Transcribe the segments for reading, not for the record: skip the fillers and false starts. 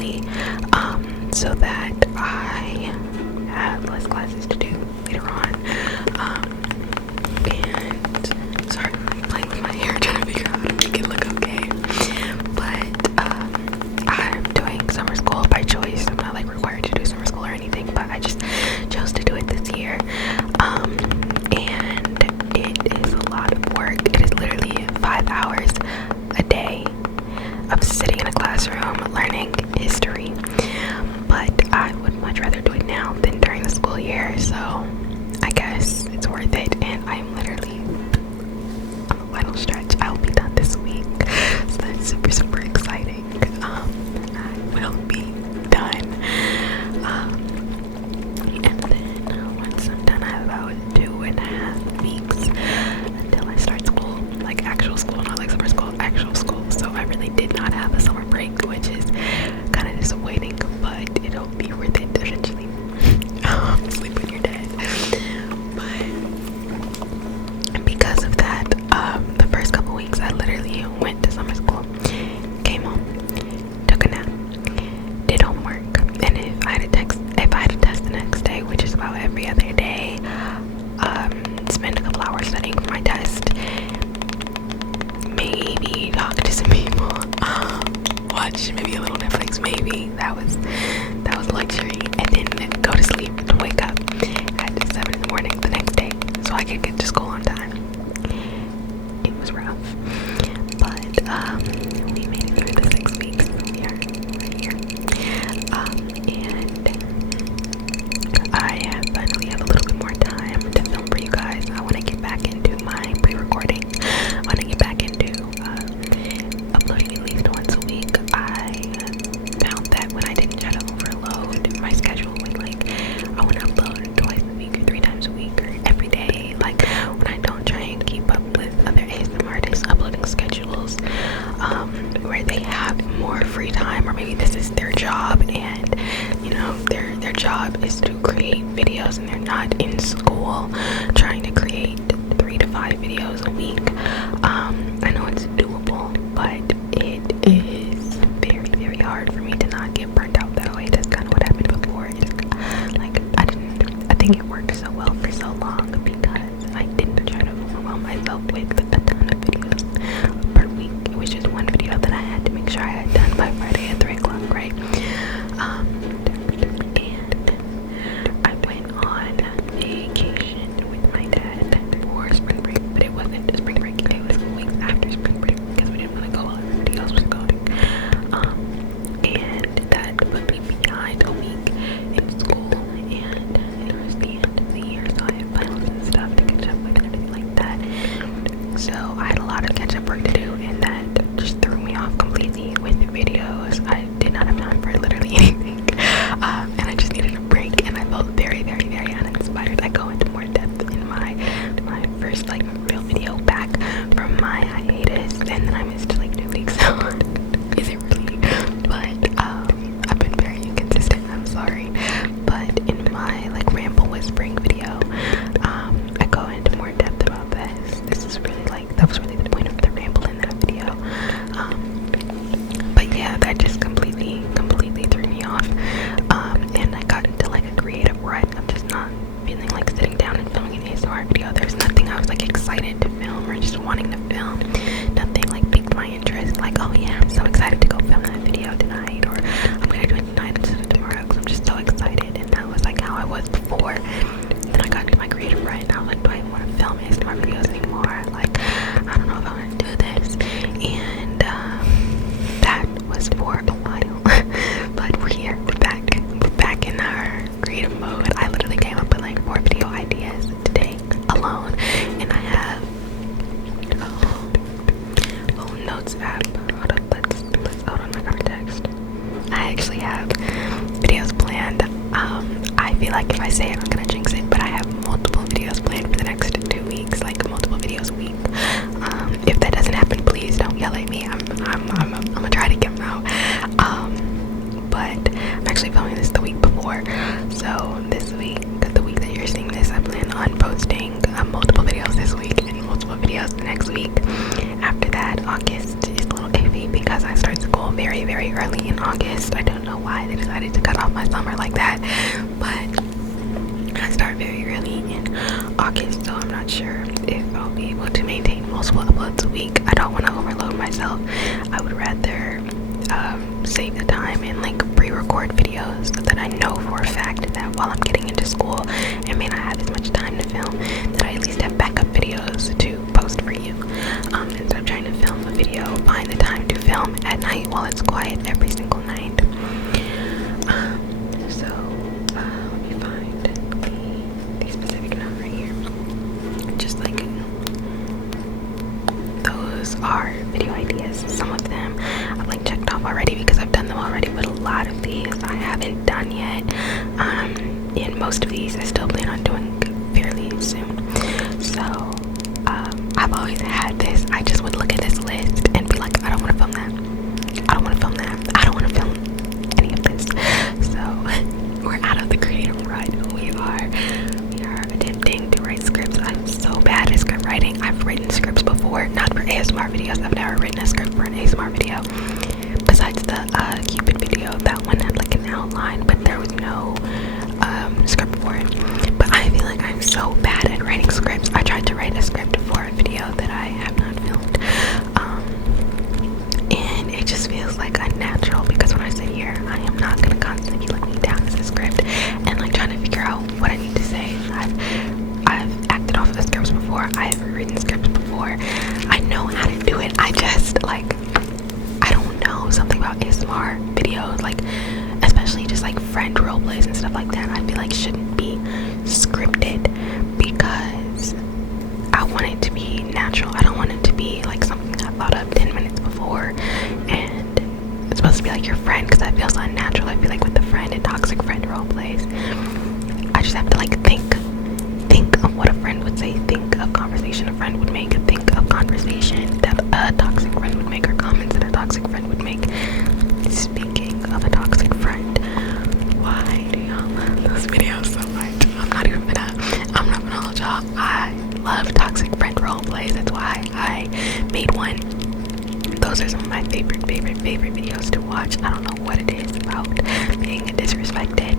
early, so that I have less classes to do later on. And sorry, I'm playing with my hair, trying to figure out how to make it look okay. But I'm doing summer school by choice. I'm not like required to do summer school or anything, but I just chose to do it this year. And it is a lot of work. It is literally 5 hours a day of sitting in a classroom learning history. But I would much rather do it now than during the school year, so I guess it's worth it. And I'm literally on the final stretch. I'll be done this week, so that's super, super exciting. I will be done. And then once I'm done, I have about 2.5 weeks until I start school, like actual school, not like summer school, actual school. So I really did not have a summer break, which is kind of disappointing, but it'll be worth it eventually. Sleep when you're dead. But because of that, the first couple weeks I literally went to summer school, came home, took a nap, did homework, and if I had a test the next day, which is about every other day, spend a couple hours studying for my test, maybe talk to some people, watch maybe a little Netflix, maybe that was luxury, and then go to sleep and wake up at 7 in the morning the next day so I could get to school on time. It was rough, but we made it through the 6 weeks. We are right here, and I finally have a little bit more time to film for you guys. I want to get back into my pre-recording. I want to get back into uploading at least once a week. I found that when I didn't try to overload my schedule with I want to upload twice a week or 3 times a week or every day, like when I don't try and keep up with other ASMR artists uploading schedules, where they have more free time, or maybe this is their job, and you know their job is to create videos and they're not in school trying to create 3 to 5 videos a week. I know it's doable, but it is very, very hard for me to not get burnt out that way. That's kind of what happened before. I think it worked so well for so long because I didn't try to overwhelm myself with a ton of videos per week. It was just one video that I had to make sure I had done by Friday at 3 o'clock, right? And I went on vacation with my dad for spring break, but it wasn't spring break, it was weeks after spring break because we didn't want to go while everybody else was going. And that put me behind a week in school, and it was the end of the year, so I had finals and stuff to catch up with and everything like that. So I had a lot of catch up work to do, and that just threw me off completely with the videos. I did not have time for literally anything, and I just needed a break, and I felt very, very, very uninspired. I go into more depth in my first real video back from my hiatus, and then I missed 2 weeks. So is it really? But I've been very inconsistent, I'm sorry. But in my ramble whispering video, I go into more depth about this. This is really that was really the point of the ramble in that video. But yeah, that just completely threw me off. And I got into a creative rut. I'm just not feeling like sitting down and filming an ASMR video. There's nothing I was excited to film or just wanting to film. Nothing piqued my interest. Oh yeah, I'm so excited to go film that video tonight, or I'm gonna do it tonight instead of tomorrow because I'm just so excited. And that was how I was before. Then I got into my creative rut, and I was like, do I want to film ASMR videos anymore? I don't know if I want to do this. And that was for a while. But we're here. We're back in our creative mode. I literally came up with 4 video ideas today alone, and I have notes app. Hold on, my context. I actually have videos planned. I feel like if I say it, I'm gonna jinx it, but I have multiple videos planned for the next 2 weeks, multiple videos a week. If that doesn't happen, please don't yell at me. I'm gonna try to get them out. But I'm actually filming this the week before, so this week, the week that you're seeing this, I plan on posting multiple videos this week and multiple videos the next week. After that, August is a little iffy because I start school very, very very early in August. I don't know why they decided to cut off my summer like that, but I start very early in August, so I'm not sure if I'll be able to maintain multiple uploads a week. I don't want to overload myself. I would rather save the time and like pre-record videos so that I know for a fact that while I'm getting into school and may not have as much time to film, that I at least have backup videos to post for you. Instead of trying to film a video, find the time to film at night while it's quiet every single night. Let me find the specific number here. Just like those are video ideas. Some of them I've like checked off already because I've done them already, but a lot of these I haven't done yet. And most of these I still plan on doing fairly soon. So I've always had this. I just would look at this list and be like, I don't want to film that. I don't want to film that. I don't want to film any of this. So we're out of the creative rut. We are attempting to write scripts. I'm so bad at script writing. I've written scripts before, not for ASMR videos. I've never written a script for an ASMR video. Besides the Cupid video, that one had like an outline, but there was no script for it. But I feel like I'm so bad at writing scripts. I tried to write a script for a video that I have not filmed, and it just feels like unnatural because when I sit here, I am not gonna constantly be looking down at the script and like trying to figure out what I need to say. I've acted off of scripts before. I've written scripts before. I know how to do it. I just like, I don't know, something about ASMR videos, like especially just like friend role plays and stuff like that, I feel like shouldn't be scripted because I want it to be natural. I don't want it to be like something I thought of 10 minutes before and it's supposed to be like your friend, because that feels unnatural. I feel like with the friend and toxic friend role plays, I just have to like think of what a friend would say, think of conversation a friend would make, think of conversation that a toxic friend would make, or comments that a toxic friend would make. Speaking of a toxic friend, why do y'all love those videos so much? I'm not gonna hold y'all. I love toxic friend role plays. That's why I made one. Those are some of my favorite videos to watch. I don't know what it is about being disrespected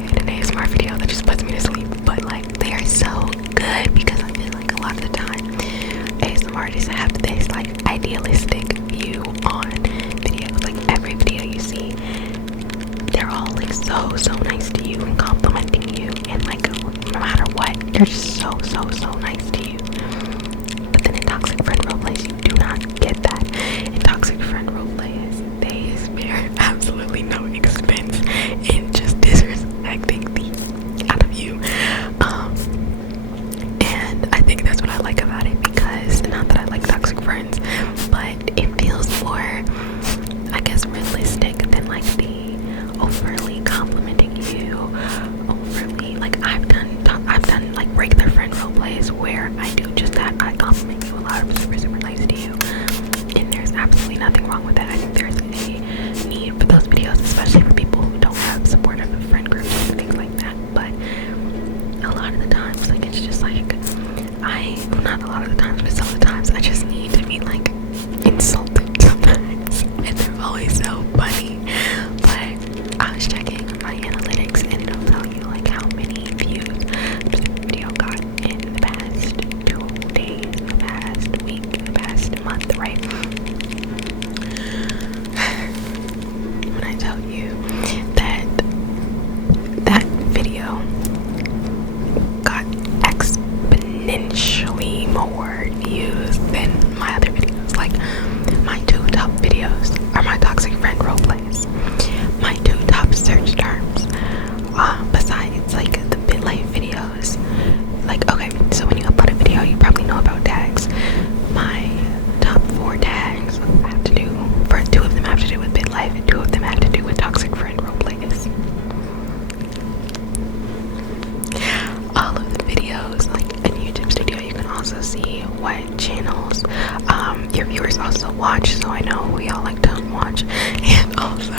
in an ASMR video that just puts me to sleep, but like they are so good because I feel like a lot of the time ASMR artists have this like idealistic view on videos. Like every video you see, they're all like so nice to you and complimenting you, and like no matter what, they're just so nice to you. But then in toxic friend roleplays, you do not get that. In toxic friend roleplays, they spare absolutely no expense in just disrespecting the out of you. And I think that's what I like about it, because not that I like toxic friends, but it feels more, I guess, realistic than like the overly complimenting you, overly like I've done like regular friend role plays where I do just that. I compliment you a lot, I'm super nice to you, and there's absolutely nothing wrong with that. I think there's a need for those videos, especially for people who don't have supportive friend groups and things like that. But a lot of the times, like it's just like not a lot of the times, but some of the times I just need to be like insulted sometimes, and they're always so funny. But I was checking my analytics and it'll tell you like how many views the video got in the past 2 days, the past week, the past month, right? When I tell you that video got exponentially more views than my other videos. Like my 2 top videos are my toxic friend role plays. My 2 top search terms, besides like the BitLife videos. Like, okay, so when you upload a video, you probably know about tags. My top 4 tags have to do, for 2 of them have to do with BitLife and 2 of them have to do with toxic friend role plays. All of the videos, like in YouTube Studio, you can also see what channels your viewers also watch, so I know who y'all like to watch, and also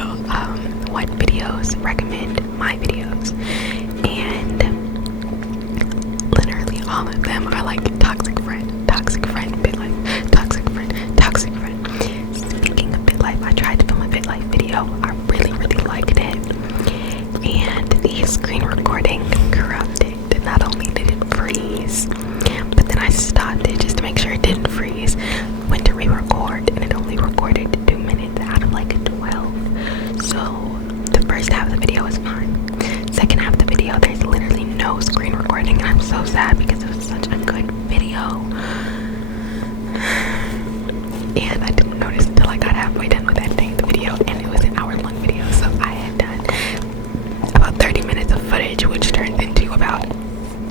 what videos recommend my videos. And literally all of them are like toxic friend, BitLife, toxic friend. Speaking of BitLife, I tried to film a BitLife I really, really liked it. And the screen recording corrupted. Not only did it freeze, but then I stopped it just to make sure it didn't freeze. Went to re-record, and it only recorded 2 minutes out of like 12. So the first half of the video was fine. Second half of the video, there's literally no screen recording, and I'm so sad because it was such a good video. And I didn't notice until I got halfway done with editing the video, and it was an hour-long video. So I had done about 30 minutes of footage, which turned into about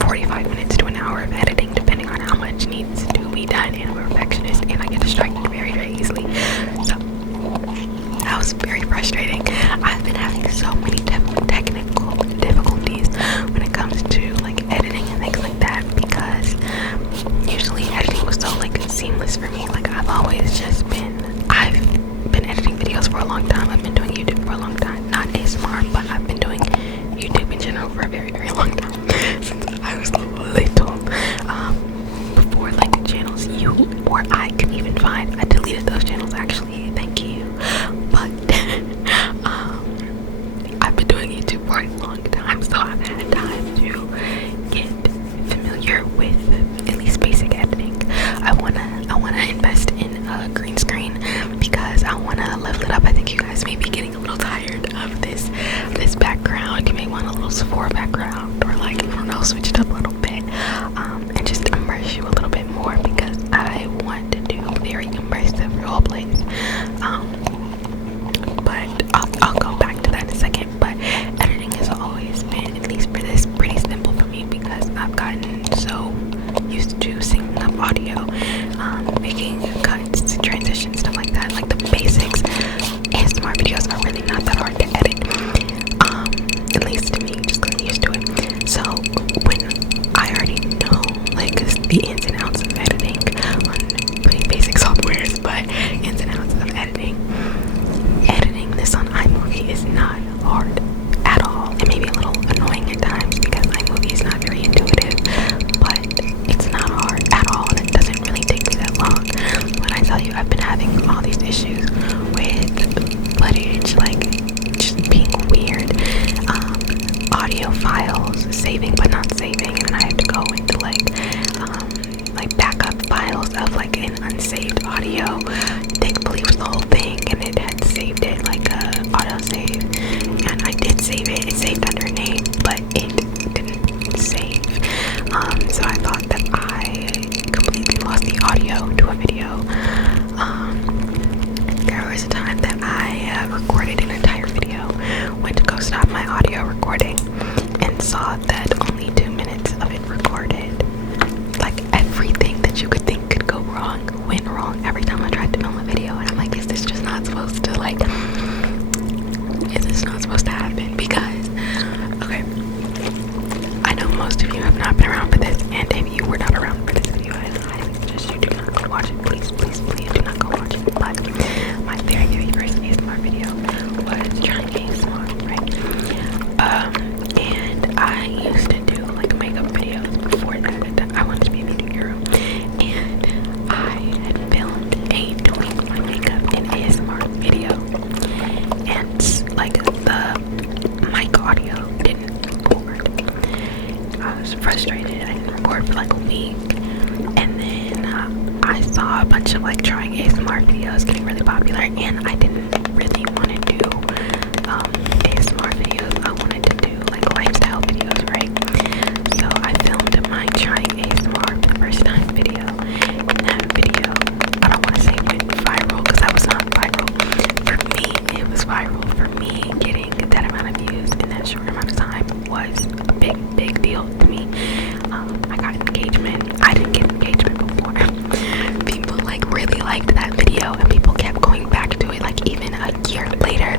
45 minutes to an hour of editing, depending on how much needs to be done. And I'm a perfectionist, and I get distracted very, very easily. So that was very frustrating. I've been having so many technical difficulties when it comes to like editing and things like that, because usually editing was so like seamless for me. Like I've been editing videos for a long time. I've been doing YouTube for a long time. Not ASMR, but I've been doing YouTube in general for a very, very long time. Since I was little. Before like channels you or I could even find. I deleted those channels actually. Thank you. But I've been doing YouTube for a long time, so I've had time to get familiar with at least basic editing. I wanna invest in a green screen because I wanna level it up. I think you guys may be getting a little tired of this background. You may want a little Sephora background, or like, I don't know, switch it up a little bit, and just immerse you a little bit more, because I want to do very immersive role plays. But I'll go back to that in a second. But editing has always been, at least for this, pretty simple for me, because I've gotten so used to syncing up audio, making cuts, transitions, stuff like that. Like the basics. ASMR videos are really not that hard to edit, at least to me, just because I'm used to it. So when I already know like the ins and outs of editing on pretty basic softwares, but ins and outs of editing this on iMovie is not hard at all. It may be a little annoying at times because iMovie is not very intuitive, but it's not hard at all, and it doesn't really take me that long. When I tell you I've been having all these issues with footage, like just being weird, audio files saving but not saving, and then I had to go into like backup files of like an unsaved audio. Thankfully it was the whole thing, and it had saved it like auto save, and I did save it. It saved under a name, but it didn't save. So I thought that I completely lost the audio to a video. There was a time that I recorded an entire video, went to go stop my audio recording, and saw that only 2 minutes of it recorded. Like everything that you could think could go wrong went wrong every time I tried to film a video, and I'm like, is this just not supposed to happen? Because, okay, I know most of you have not been around for this, and if you were not around for this video, I highly suggest you do not go watch it. Please, please, please do not go watch it. But my very, very first ASMR video was trying ASMR, right? And I used to do like makeup videos before that. I wanted to be a music guru, and I had filmed a doing my makeup in ASMR video, and like the mic audio didn't record. I was frustrated. I didn't record for like a week, and then I saw a bunch of like trying ASMR videos getting really popular, and I didn't really want to do ASMR videos. I wanted to do like lifestyle videos, right? So I filmed my trying ASMR for the first time video. And that video, I don't want to say it went viral, because that was not viral. For me, it was viral. For me, getting that amount of views in that short amount of time was a big, big deal to me. I got engagement. I didn't get engagement before. People like really liked that video, and people kept going back to it. Like even a year later,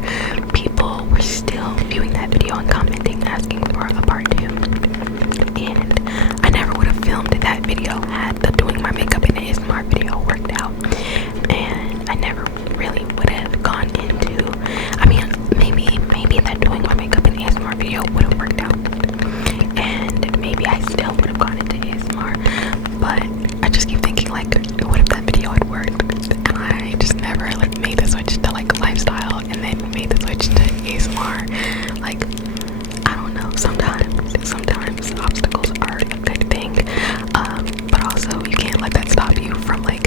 people were still viewing that video and commenting, asking for a part 2. And I never would have filmed that video had the doing my makeup in ASMR video worked out. And I never really would have gone into, I mean, maybe that doing my makeup in ASMR video would have worked out, and maybe I still would have gone into ASMR, but I just keep thinking like, what if that video had worked? And I just never like made the switch to like lifestyle, and then made the switch switch to ASMR. Like, I don't know, sometimes obstacles are a good thing, but also you can't let that stop you from like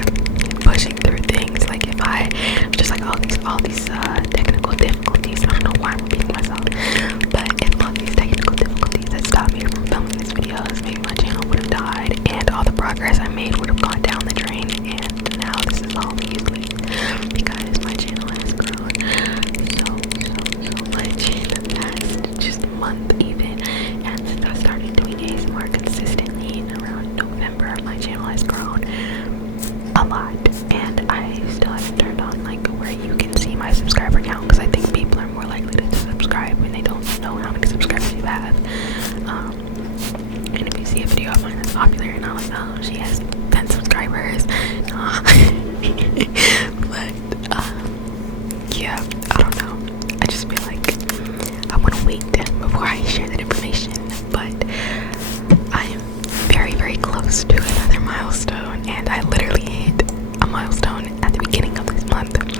pushing through things. Like if I just like all these technical difficulties, I don't know why I'm repeating myself, but if all these technical difficulties that stopped me from filming this video, maybe my channel would have died and all the progress I made would have gone down the drain, and now this is all useless because my channel has grown so much in the past just month even, and since I started doing ASMR consistently around November, my channel has grown a lot, and I still haven't turned on like where you can see my subscriber count because I think people are more likely to subscribe when they don't know how many subscribers you have. And if you see a video of mine that's popular and I'm like, oh, she has 10 subscribers, but yeah, I don't know. I just feel like I want to wait before I share that information